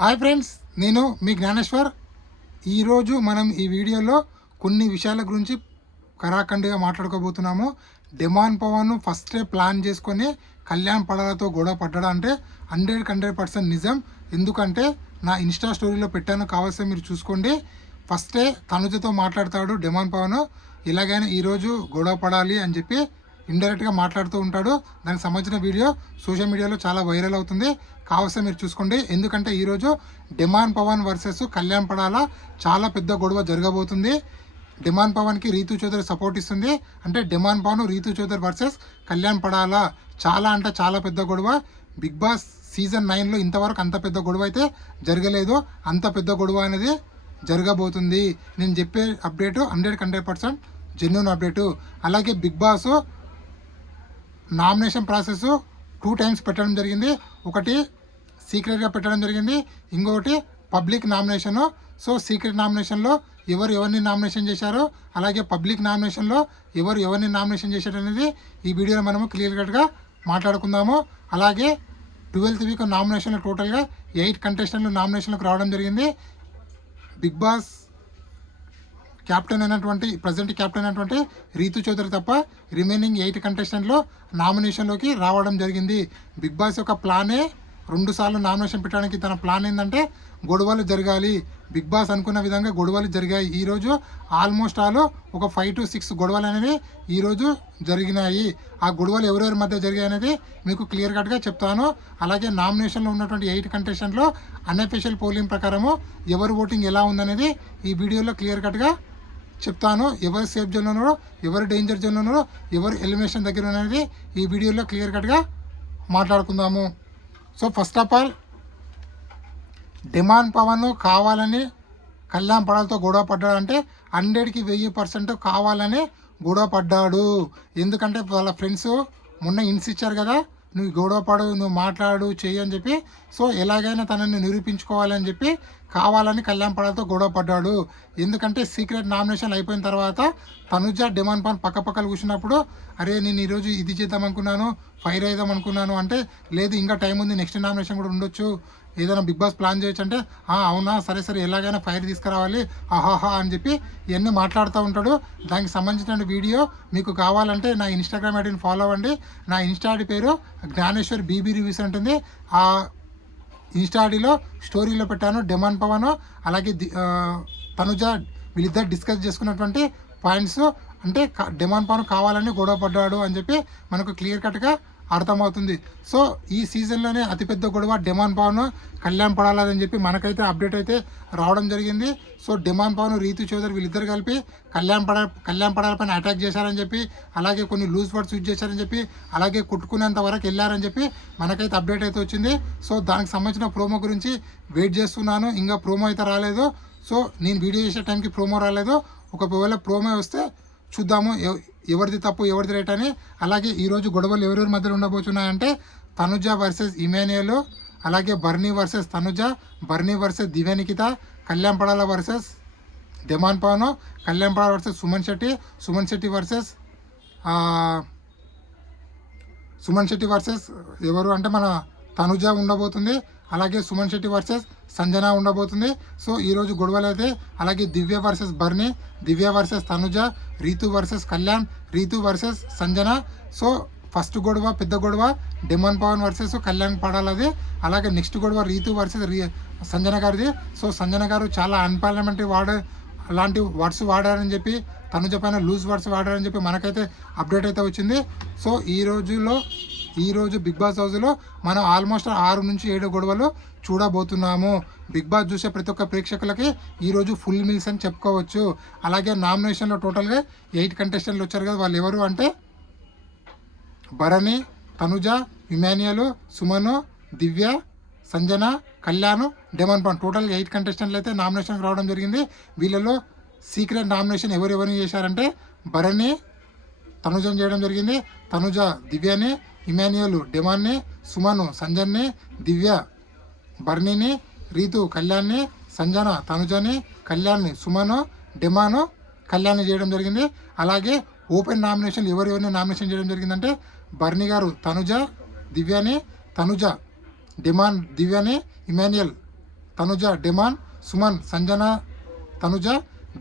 Hi friends, నేను మీ జ్ఞానేశ్వర్. ఈరోజు మనం ఈ వీడియోలో కొన్ని విషయాల గురించి కరాఖండిగా మాట్లాడుకోబోతున్నాము. డిమాండ్ పవన్ ఫస్టే ప్లాన్ చేసుకొని కళ్యాణ్ పడాలతో గొడవ పడ్డా అంటే 100% నిజం. ఎందుకంటే నా ఇన్స్టా స్టోరీలో పెట్టాను, కావాల్సి మీరు చూసుకోండి. ఫస్టే తనుజతో మాట్లాడతాడు డిమాండ్ పవన్, ఎలాగైనా ఈరోజు గొడవ పడాలి అని చెప్పి ఇండైరెక్ట్గా మాట్లాడుతూ ఉంటాడు. దానికి సంబంధించిన వీడియో సోషల్ మీడియాలో చాలా వైరల్ అవుతుంది, కావలసిన మీరు చూసుకోండి. ఎందుకంటే ఈరోజు డిమాండ్ పవన్ వర్సెస్ కళ్యాణ్ పడాల చాలా పెద్ద గొడవ జరగబోతుంది. డిమాండ్ పవన్కి రీతు చౌదరి సపోర్ట్ ఇస్తుంది. అంటే డిమాండ్ పవన్ రీతు చౌదరి వర్సెస్ కళ్యాణ్ పడాల చాలా అంటే చాలా పెద్ద గొడవ. బిగ్ బాస్ సీజన్ 9లో ఇంతవరకు అంత పెద్ద గొడవ అయితే జరగలేదు. అంత పెద్ద గొడవ అనేది జరగబోతుంది. నేను చెప్పే అప్డేటు 100% జెన్యూన్ అప్డేటు. అలాగే Bigg Boss nomination process 2 times పెట్టడం జరిగింది. ఒకటి సీక్రెట్గా పెట్టడం జరిగింది, ఇంకొకటి పబ్లిక్ నామినేషను. సో సీక్రెట్ నామినేషన్లో ఎవరిని నామినేషన్ చేశారో, అలాగే పబ్లిక్ నామినేషన్లో ఎవరిని నామినేషన్ చేశారు అనేది ఈ వీడియోలో మనము క్లియర్ కట్గా మాట్లాడుకుందాము. అలాగే 12th వీక్ నామినేషన్లో టోటల్గా 8 కంటెస్టెంట్లు నామినేషన్లకు రావడం జరిగింది. బిగ్ బాస్ ప్రజెంట్ క్యాప్టెన్ అయినటువంటి రీతు చౌదరి తప్ప రిమైనింగ్ 8 కంటెస్టెంట్లు నామినేషన్లోకి రావడం జరిగింది. బిగ్ బాస్ యొక్క ప్లానే 2 సార్లు నామినేషన్ పెట్టడానికి తన ప్లాన్ ఏంటంటే గొడవలు జరగాలి. బిగ్ బాస్ అనుకున్న విధంగా గొడవలు జరిగాయి. ఈరోజు ఆల్మోస్ట్ ఒక 5 to 6 గొడవలు అనేవి ఈరోజు జరిగినాయి. ఆ గొడవలు ఎవరెవరి మధ్య జరిగాయి అనేది మీకు క్లియర్ కట్గా చెప్తాను. అలాగే నామినేషన్లో ఉన్నటువంటి 8 కంటెస్టెంట్లో అన్అఫీషియల్ పోలింగ్ ప్రకారము ఎవరు ఓటింగ్ ఎలా ఉందనేది ఈ వీడియోలో క్లియర్ కట్గా చెప్తాను. ఎవరు సేఫ్ జోన్లో ఉన్నారో, ఎవరు డేంజర్ జోన్లో ఉన్నారో, ఎవరు ఎలిమినేషన్ దగ్గర అనేది ఈ వీడియోలో క్లియర్ కట్గా మాట్లాడుకుందాము. So first of all, demand Pavan కావాలని కళ్యాణ్ పడాలతో గొడవ పడ్డాడంటే 100కి 1000% కావాలని గొడవ పడ్డాడు. ఎందుకంటే వాళ్ళ ఫ్రెండ్స్ మొన్న హింట్స్ ఇచ్చారు కదా, నువ్వు గొడవ పడు, నువ్వు మాట్లాడు, చెయ్యి అని చెప్పి. సో ఎలాగైనా తనని నిరూపించుకోవాలని చెప్పి కావాలని కళ్యాణ్ పడాలతో గొడవ పడ్డాడు. ఎందుకంటే సీక్రెట్ నామినేషన్ అయిపోయిన తర్వాత తనుజ డిమాండ్ పవన్ పక్కపక్కలు కూర్చున్నప్పుడు, అరే నేను ఈరోజు ఇది చేద్దాం అనుకున్నాను, ఫైర్ అయిదాం అనుకున్నాను అంటే, లేదు ఇంకా టైం ఉంది, నెక్స్ట్ నామినేషన్ కూడా ఉండొచ్చు, ఏదైనా బిగ్ బాస్ ప్లాన్ చేయొచ్చు అంటే, అవునా సరే ఎలాగైనా ఫైర్ తీసుకురావాలి ఆహాహా అని చెప్పి ఇవన్నీ మాట్లాడుతూ ఉంటాడు. దానికి సంబంధించిన వీడియో మీకు కావాలంటే నా ఇన్స్టాగ్రామ్ ఐడిని ఫాలో అవ్వండి. నా ఇన్స్టా ఐడి పేరు జ్ఞానేశ్వర్ బీబీ రివ్యూస్ ఉంటుంది. ఆ ఇన్స్టా ఐడిలో స్టోరీలో పెట్టాను. డిమాండ్ పవన్ అలాగే తనుజ వీళ్ళిద్దరు డిస్కస్ చేసుకున్నటువంటి పాయింట్స్, అంటే డిమాండ్ పవన్ కావాలని గొడవ పడ్డాడు అని చెప్పి మనకు క్లియర్ కట్గా అర్థమవుతుంది. సో ఈ సీజన్లోనే అతిపెద్ద గొడవ డిమాండ్ పవన్ కళ్యాణ్ పడాలని చెప్పి మనకైతే అప్డేట్ అయితే రావడం జరిగింది. సో డిమాండ్ పవన్ రీతు చౌదరి వీళ్ళిద్దరు కలిపి కళ్యాణ్ పడాల పైన అటాక్ చేశారని చెప్పి, అలాగే కొన్ని లూజ్ వర్డ్స్ యూజ్ చేశారని చెప్పి, అలాగే కొట్టుకునేంత వరకు వెళ్ళారని చెప్పి మనకైతే అప్డేట్ అయితే వచ్చింది. సో దానికి సంబంధించిన ప్రోమో గురించి వెయిట్ చేస్తున్నాను. ఇంకా ప్రోమో అయితే రాలేదు. సో నేను వీడియో చేసే టైంకి ప్రోమో రాలేదు. ఒకవేళ ప్రోమో వస్తే చూద్దాము ఎవరిది తప్పు ఎవరిది రైట్ అని. అలాగే ఈరోజు గొడవలు ఎవరెవరి మధ్యలో ఉండబోతున్నాయంటే తనుజ వర్సెస్ ఇమాన్యుయల్, అలాగే Bharani versus Tanuja, Bharani versus Divya Nikitha, Kalyan Padala versus Demon Pavan, Kalyan Padala versus Suman Shetty versus ఎవరు అంటే మన తనుజ ఉండబోతుంది. అలాగే సుమన్ శెట్టి వర్సెస్ సంజన ఉండబోతుంది. సో ఈరోజు గొడవలు అయితే అలాగే Divya versus Bharani, Divya versus Tanuja, Rithu versus Kalyan, Rithu versus Sanjana. So first గొడవ పెద్ద గొడవ డిమాండ్ పవన్ వర్సెస్ కళ్యాణ్ పడాలది. అలాగే నెక్స్ట్ గొడవ రీతు వర్సెస్ సంజన గారిది. సో సంజన గారు చాలా అన్పార్లమెంటరీ అలాంటి వర్డ్స్ వాడారని చెప్పి, తనుజ పైన లూజ్ వర్డ్స్ వాడారని చెప్పి మనకైతే అప్డేట్ అయితే వచ్చింది. సో ఈరోజు బిగ్ బాస్ హౌస్లో మనం ఆల్మోస్ట్ 6 నుంచి 7 గొడవలు చూడబోతున్నాము. బిగ్ బాస్ చూసే ప్రతి ఒక్క ప్రేక్షకులకి ఈరోజు ఫుల్ మీల్స్ అని చెప్పుకోవచ్చు. అలాగే నామినేషన్లో టోటల్గా 8 కంటెస్టెంట్లు వచ్చారు కదా, వాళ్ళు ఎవరు అంటే భరణి, తనుజ, ఇమాన్యుయల్, సుమను, దివ్య, సంజన, కళ్యాణ్, డిమాండ్ పవన్, టోటల్గా 8 కంటెస్టెంట్లు అయితే నామినేషన్కి రావడం జరిగింది. వీళ్ళలో సీక్రెట్ నామినేషన్ ఎవరెవరిని చేశారంటే భరణి తనుజని చేయడం జరిగింది, తనుజ దివ్యని, ఇమాన్యుయల్ డిమాన్ని, సుమను సంజన్ని, దివ్య బర్నీని, రీతు కళ్యాణ్ని, సంజన తనుజని, కళ్యాణ్ని సుమను, డిమాను కళ్యాణ్ని చేయడం జరిగింది. అలాగే ఓపెన్ నామినేషన్ ఎవరెవరిని నామినేషన్ చేయడం జరిగిందంటే బర్నీ గారు తనుజ దివ్యని, తనుజ డిమాండ్ దివ్యని, Emmanuel Tanuja Demon, Suman Sanjana Tanuja,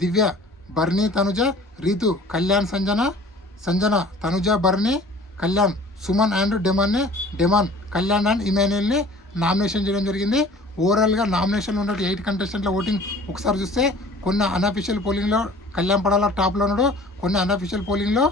Divya Bharani Tanuja, Rithu Kalyan Sanjana Tanuja Bharani Kalyan, Suman and Demon Kalyan and ఇమాన్యుయల్ని నామినేషన్ చేయడం జరిగింది. ఓవరాల్గా నామినేషన్లో ఉన్న 8 కంటెస్టెంట్ల ఓటింగ్ ఒకసారి చూస్తే కొన్ని అన్అఫీషియల్ పోలింగ్లో కళ్యాణ్ పడాల టాప్లో ఉన్నాడు, కొన్ని అన్అఫీషియల్ పోలింగ్లో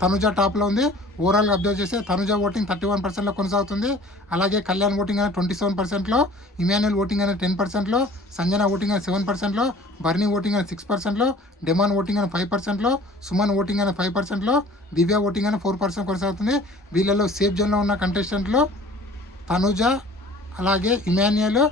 తనుజ టాప్లో ఉంది. ఓవరాల్గా అబ్జర్వ్ చేస్తే తనుజ ఓటింగ్ 31%లో కొనసాగుతుంది. అలాగే కళ్యాణ్ ఓటింగ్ అనేది 27%లో, ఇమాన్యుయల్ ఓటింగ్ అనేది 10%లో, సంజన ఓటింగ్ అనేది 7%లో, బర్నీ ఓటింగ్ అనేది 6%లో, డెమాన్ ఓటింగ్ అనేది 5%లో, సుమన్ ఓటింగ్ అనేది 5%లో, దివ్య ఓటింగ్ అనేది 4% కొనసాగుతుంది. వీళ్ళలో సేఫ్ జోన్లో ఉన్న కంటెస్టెంట్లు తనుజ, అలాగే ఇమాన్యుయల్,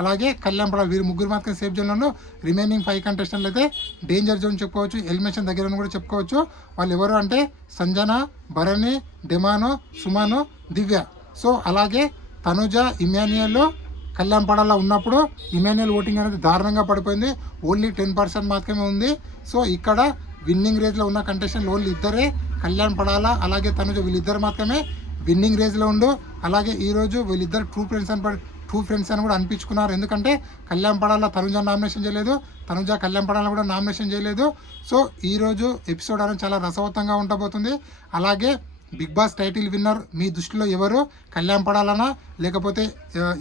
అలాగే కళ్యాణ్ పడాలి. వీరు ముగ్గురు మాత్రం సేఫ్ జోన్లోను. రిమైనింగ్ 5 కంటెస్టెంట్లు అయితే డేంజర్ జోన్ చెప్పుకోవచ్చు, ఎలిమినేషన్ దగ్గర కూడా చెప్పుకోవచ్చు. వాళ్ళు ఎవరు అంటే సంజన, భరణి, డెమాను, సుమను, దివ్య. సో అలాగే తనుజ, ఇమాన్యుయల్, కళ్యాణ్ పడాల ఉన్నప్పుడు ఇమాన్యుయల్ ఓటింగ్ అనేది దారుణంగా పడిపోయింది. ఓన్లీ 10% మాత్రమే ఉంది. సో ఇక్కడ విన్నింగ్ రేజ్లో ఉన్న కంటెస్టెంట్లు ఓన్లీ ఇద్దరే, కళ్యాణ్ పడాల అలాగే తనుజ, వీళ్ళిద్దరు మాత్రమే విన్నింగ్ రేజ్లో ఉండు. అలాగే ఈరోజు వీళ్ళిద్దరు ట్రూ ఫ్రెండ్స్ అని కూడా అనిపించుకున్నారు. ఎందుకంటే కళ్యాణ్ పడాల తనుజ నామినేషన్ చేయలేదు, తనుజ కళ్యాణ్ పడాల కూడా నామినేషన్ చేయలేదు. సో ఈరోజు ఎపిసోడ్ అనేది చాలా రసవత్తంగా ఉండబోతుంది. అలాగే బిగ్ బాస్ టైటిల్ విన్నర్ మీ దృష్టిలో ఎవరు? కళ్యాణ్ పడాలనా, లేకపోతే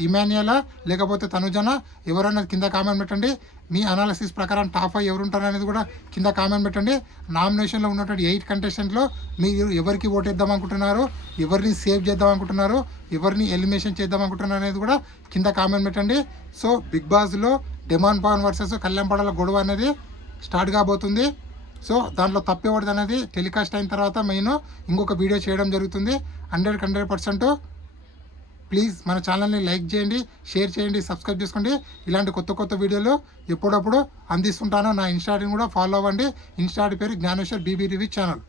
ఇమాన్యుయలా, లేకపోతే తనుజనా? ఎవరనేది కింద కామెంట్ పెట్టండి. మీ అనాలిసిస్ ప్రకారం టాప్ 5 ఎవరు ఉంటారు అనేది కూడా కింద కామెంట్ పెట్టండి. నామినేషన్లో ఉన్నటువంటి 8 కంటెస్టెంట్లో మీరు ఎవరికి ఓటేద్దాం అనుకుంటున్నారు, ఎవరిని సేవ్ చేద్దాం అనుకుంటున్నారు, ఎవరిని ఎలిమినేషన్ చేద్దాం అనుకుంటున్నారు అనేది కూడా కింద కామెంట్ పెట్టండి. సో బిగ్ బాస్లో డెమాన్ పవన్ వర్సెస్ కళ్యాణ్ పడాల గొడవ అనేది స్టార్ట్ కాబోతుంది. సో దాంట్లో తప్పేవాడిది అనేది టెలికాస్ట్ అయిన తర్వాత మెయిన్ ఇంకొక వీడియో చేయడం జరుగుతుంది. 100% ప్లీజ్ మన ఛానల్ని లైక్ చేయండి, షేర్ చేయండి, సబ్స్క్రైబ్ చేసుకోండి. ఇలాంటి కొత్త వీడియోలు ఎప్పుడప్పుడు అందిస్తుంటాను. నా ఇన్స్టా కూడా ఫాలో అవ్వండి. ఇన్స్టా పేరు జ్ఞానేశ్వర్ బీబీ రివ్యూ ఛానల్.